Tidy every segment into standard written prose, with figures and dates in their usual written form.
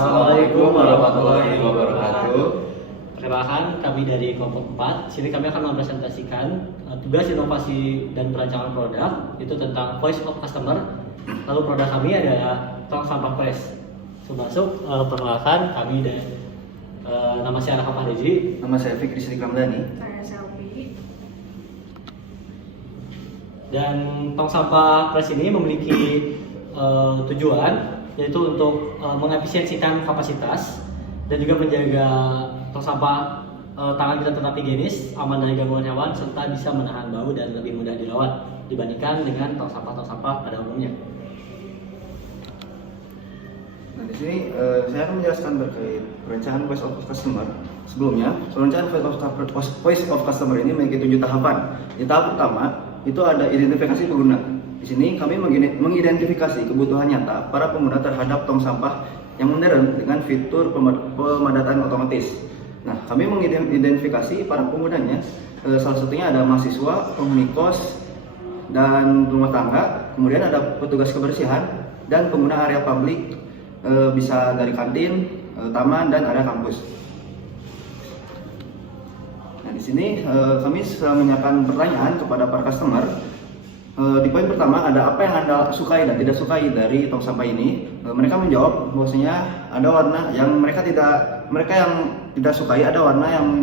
Assalamualaikum warahmatullahi wabarakatuh. Perkenalkan, kami dari kelompok 4. Sini kami akan mempresentasikan tugas inovasi dan perancangan produk itu tentang voice of customer. Lalu produk kami adalah tong sampah press. Masuk, perkenalkan kami dari nama saya Rahaf Fahreji. Nama saya Fikri Sri Kamdani. Saya Selvi. Dan tong sampah press ini memiliki tujuan yaitu untuk mengefisiensikan kapasitas dan juga menjaga tong sampah tangan kita tetap higienis, aman dari gangguan hewan, serta bisa menahan bau dan lebih mudah dirawat dibandingkan dengan tong sampah pada umumnya. Nah, di sini saya akan menjelaskan terkait perencanaan voice of customer. Sebelumnya, perencanaan voice of customer ini memiliki 7 tahapan. Di tahap pertama itu ada identifikasi pengguna. Di sini kami mengidentifikasi kebutuhan nyata para pengguna terhadap tong sampah yang modern dengan fitur pemadatan otomatis. Nah, kami mengidentifikasi para penggunanya. Salah satunya ada mahasiswa, penghuni kos, dan rumah tangga. Kemudian ada petugas kebersihan dan pengguna area publik, bisa dari kantin, taman, dan area kampus. Nah, di sini kami sudah menyiapkan pertanyaan kepada para customer. Di poin pertama ada apa yang Anda sukai dan tidak sukai dari tong sampah ini. Mereka menjawab bahwasanya ada warna yang mereka yang tidak sukai, ada warna yang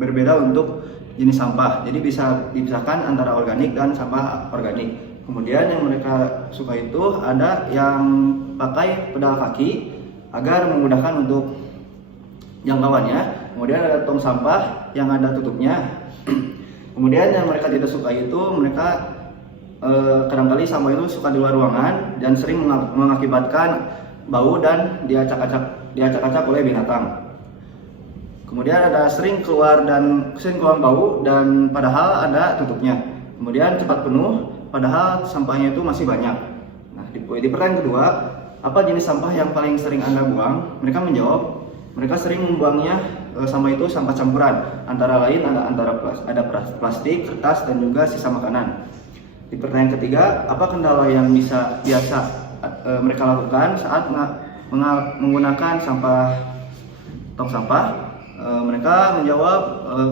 berbeda untuk jenis sampah. Jadi bisa dipisahkan antara organik dan sampah organik. Kemudian yang mereka suka itu ada yang pakai pedal kaki agar memudahkan untuk jangkauannya. Kemudian ada tong sampah yang ada tutupnya. Kemudian yang mereka tidak suka itu mereka kadang-kali sampah itu suka di luar ruangan dan sering mengakibatkan bau dan diacak-acak oleh binatang. Kemudian ada sering keluar bau dan padahal ada tutupnya. Kemudian cepat penuh padahal sampahnya itu masih banyak. Nah, di pertanyaan kedua, apa jenis sampah yang paling sering Anda buang? Mereka menjawab, mereka sering membuangnya sampah itu sampah campuran. Antara lain ada plastik, kertas, dan juga sisa makanan. Di pertanyaan ketiga, apa kendala yang biasa mereka lakukan saat menggunakan tong sampah? Mereka menjawab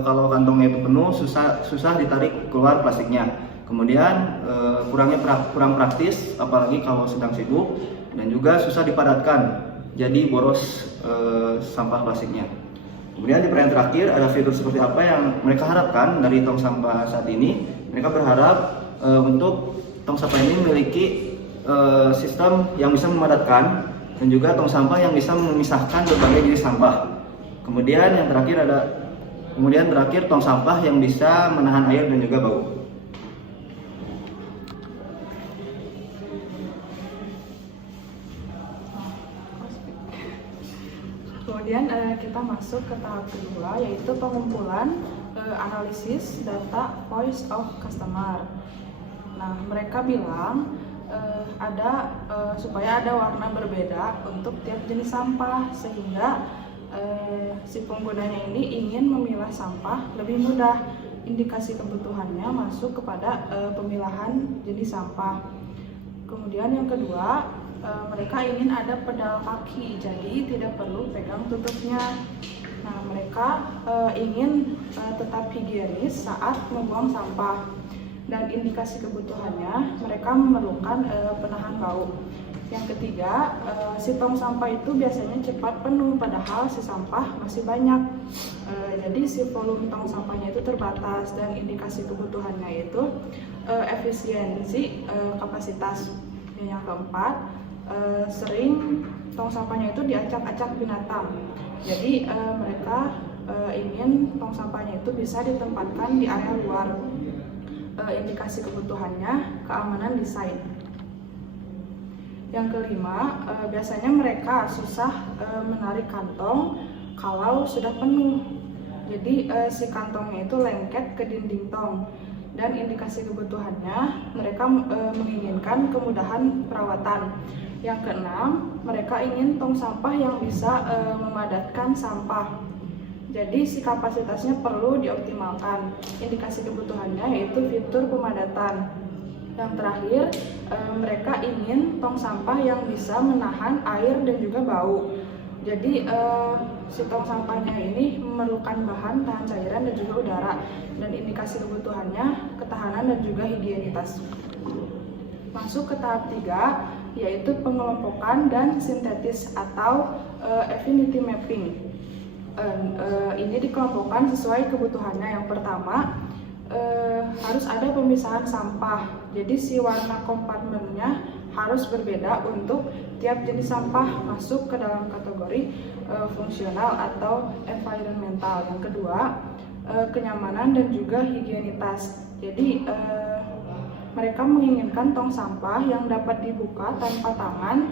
kalau kantongnya itu penuh, susah ditarik keluar plastiknya. Kemudian kurang praktis, apalagi kalau sedang sibuk, dan juga susah dipadatkan, jadi boros sampah plastiknya. Kemudian di pertanyaan terakhir, ada fitur seperti apa yang mereka harapkan dari tong sampah saat ini? Mereka berharap untuk tong sampah ini memiliki sistem yang bisa memadatkan dan juga tong sampah yang bisa memisahkan berbagai jenis sampah. Kemudian terakhir tong sampah yang bisa menahan air dan juga bau. Kemudian kita masuk ke tahap kedua, yaitu pengumpulan analisis data voice of customer. Nah, mereka bilang supaya ada warna berbeda untuk tiap jenis sampah sehingga si penggunanya ini ingin memilah sampah lebih mudah. Indikasi kebutuhannya masuk kepada pemilahan jenis sampah. Kemudian yang kedua, mereka ingin ada pedal kaki, jadi tidak perlu pegang tutupnya. Nah, mereka ingin tetap higienis saat membuang sampah. Dan indikasi kebutuhannya, mereka memerlukan penahan bau. Yang ketiga, si tong sampah itu biasanya cepat penuh, padahal si sampah masih banyak. Jadi si volume tong sampahnya itu terbatas, dan indikasi kebutuhannya itu efisiensi kapasitas. Yang keempat, sering tong sampahnya itu diacak-acak binatang. Jadi mereka ingin tong sampahnya itu bisa ditempatkan di area luar. Indikasi kebutuhannya keamanan desain. Yang kelima, biasanya mereka susah menarik kantong kalau sudah penuh. Jadi si kantongnya itu lengket ke dinding tong. Dan indikasi kebutuhannya, mereka menginginkan kemudahan perawatan. Yang keenam, mereka ingin tong sampah yang bisa memadatkan sampah. Jadi si kapasitasnya perlu dioptimalkan. Indikasi kebutuhannya yaitu fitur pemadatan. Yang terakhir, mereka ingin tong sampah yang bisa menahan air dan juga bau. Jadi si tong sampahnya ini memerlukan bahan tahan cairan dan juga udara, dan indikasi kebutuhannya ketahanan dan juga higienitas. Masuk ke tahap 3, yaitu pengelompokan dan sintetis atau affinity mapping. Ini dikelompokkan sesuai kebutuhannya. Yang pertama, harus ada pemisahan sampah. Jadi si warna kompartemennya harus berbeda untuk tiap jenis sampah masuk ke dalam kategori fungsional atau environmental. Yang kedua, kenyamanan dan juga higienitas. Jadi mereka menginginkan tong sampah yang dapat dibuka tanpa tangan,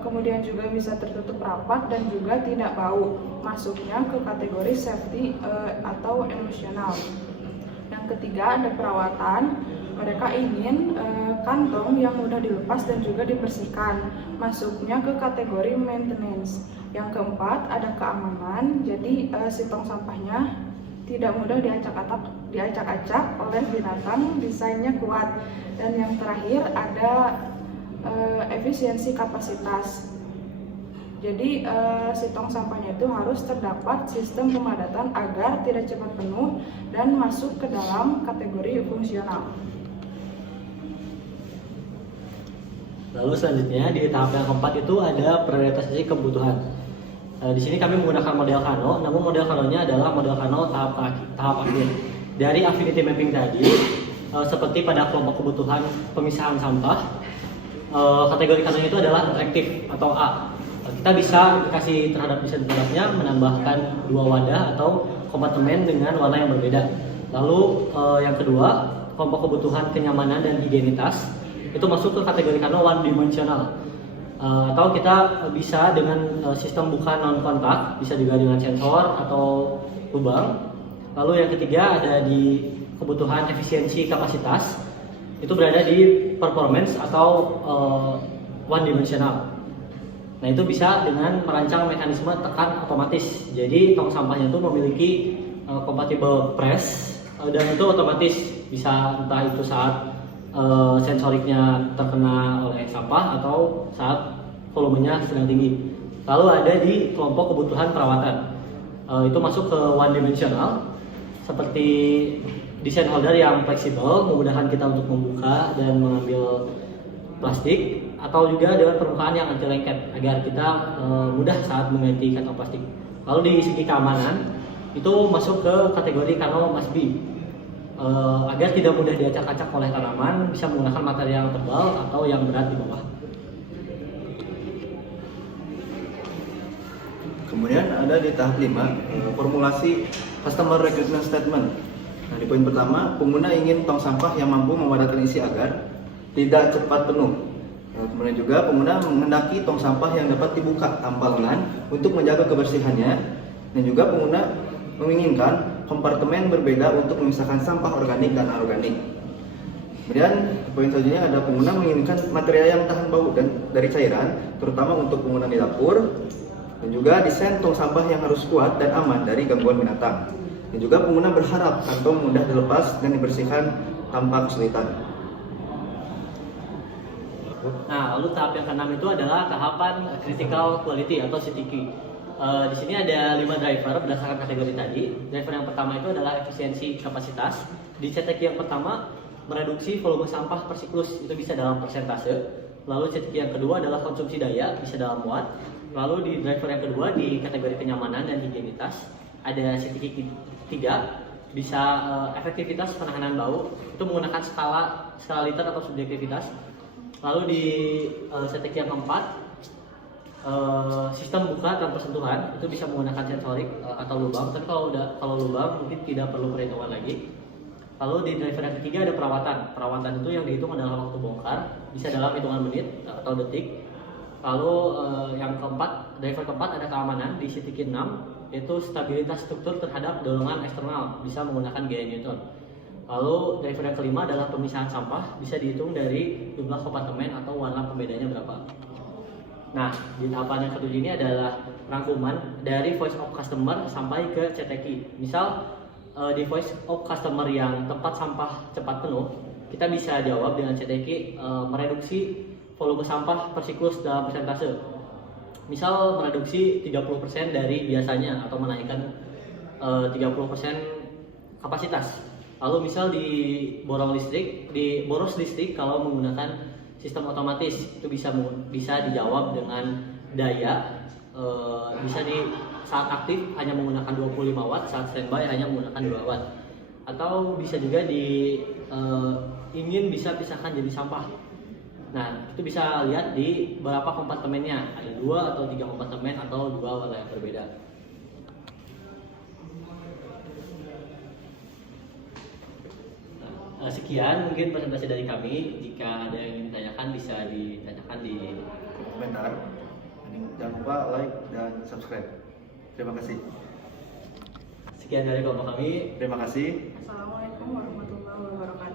kemudian juga bisa tertutup rapat dan juga tidak bau. Masuknya ke kategori safety atau emosional. Yang ketiga, ada perawatan. Mereka ingin kantong yang mudah dilepas dan juga dibersihkan. Masuknya ke kategori maintenance. Yang keempat, ada keamanan. Jadi si tong sampahnya tidak mudah diacak-acak oleh binatang, desainnya kuat. Dan yang terakhir, ada efisiensi kapasitas. Jadi si tong sampahnya itu harus terdapat sistem pemadatan agar tidak cepat penuh dan masuk ke dalam kategori fungsional. Lalu selanjutnya di tahap yang keempat itu ada prioritasasi kebutuhan. Di sini kami menggunakan model Kano, namun model Kano-nya adalah model Kano tahap akhir. Dari affinity mapping tadi, seperti pada kelompok kebutuhan pemisahan sampah, kategori Kano-nya itu adalah interaktif atau A. Kita bisa kasih terhadap desain-desainnya menambahkan 2 wadah atau kompartemen dengan warna yang berbeda. Lalu yang kedua, kelompok kebutuhan kenyamanan dan higienitas itu masuk ke kategori Kano one dimensional. Atau kita bisa dengan sistem buka non kontak, bisa juga dengan sensor atau lubang. Lalu yang ketiga ada di kebutuhan efisiensi kapasitas, itu berada di performance atau one dimensional. Nah, itu bisa dengan merancang mekanisme tekan otomatis. Jadi tong sampahnya itu memiliki compatible press dan itu otomatis bisa entah itu saat sensoriknya terkena oleh sampah atau saat volumenya sedang tinggi. Lalu ada di kelompok kebutuhan perawatan, itu masuk ke one dimensional, seperti desain holder yang fleksibel, memudahkan kita untuk membuka dan mengambil plastik, atau juga dengan permukaan yang anti lengket agar kita mudah saat mengganti kantong plastik. Lalu di segi keamanan itu masuk ke kategori Kano must be, agar tidak mudah diacak-acak oleh tanaman, bisa menggunakan materi yang tebal atau yang berat di bawah. Kemudian ada di tahap 5, formulasi customer recruitment statement. Nah, di poin pertama, pengguna ingin tong sampah yang mampu memadatkan isi agar tidak cepat penuh. Kemudian juga pengguna menghendaki tong sampah yang dapat dibuka tanpa lengan untuk menjaga kebersihannya, dan juga pengguna menginginkan kompartemen berbeda untuk memisahkan sampah organik dan anorganik. Kemudian poin selanjutnya ada pengguna menginginkan material yang tahan bau dan dari cairan, terutama untuk penggunaan di dapur, dan juga desain tong sampah yang harus kuat dan aman dari gangguan binatang. Dan juga pengguna berharap kantong mudah dilepas dan dibersihkan tanpa kesulitan. Nah, lalu tahap yang keenam itu adalah tahapan critical quality atau CTQ. Di sini ada 5 driver berdasarkan kategori tadi. Driver yang pertama itu adalah efisiensi kapasitas. Di CTQ yang pertama, mereduksi volume sampah per siklus, itu bisa dalam persentase. Lalu CTQ yang kedua adalah konsumsi daya, bisa dalam watt. Lalu di driver yang kedua di kategori kenyamanan dan higienitas, ada CTQ 3, bisa efektivitas penahanan bau, itu menggunakan skala liter atau subjektivitas. Lalu di CTQ yang keempat, sistem buka tanpa sentuhan, itu bisa menggunakan sensorik atau lubang. Tapi kalau lubang mungkin tidak perlu perhitungan lagi. Lalu di driver yang ketiga ada perawatan. Perawatan itu yang dihitung adalah waktu bongkar, bisa dalam hitungan menit atau detik. Lalu yang keempat, driver keempat ada keamanan di CTQ 6, yaitu stabilitas struktur terhadap dorongan eksternal, bisa menggunakan gaya Newton. Lalu driver yang kelima adalah pemisahan sampah, bisa dihitung dari jumlah kompartemen atau warna pembedanya berapa. Nah, di tahapan yang ketujuh ini adalah rangkuman dari voice of customer sampai ke CTQ. Misal di voice of customer yang tempat sampah cepat penuh, kita bisa jawab dengan CTQ mereduksi volume sampah per siklus dalam persentase. misal mereduksi 30% dari biasanya atau menaikkan 30% kapasitas. Lalu misal di boros listrik kalau menggunakan sistem otomatis itu bisa dijawab dengan daya bisa di saat aktif hanya menggunakan 25 watt, saat standby hanya menggunakan 2 watt. Atau bisa juga ingin bisa pisahkan jadi sampah. Nah, itu bisa lihat di berapa kompartemennya, ada 2 atau 3 kompartemen atau 2 warna yang berbeda. Sekian mungkin presentasi dari kami. Jika ada yang ingin ditanyakan bisa ditanyakan di komentar. Jangan lupa like dan subscribe. Terima kasih. Sekian dari kelompok kami. Terima kasih. Assalamualaikum warahmatullahi wabarakatuh.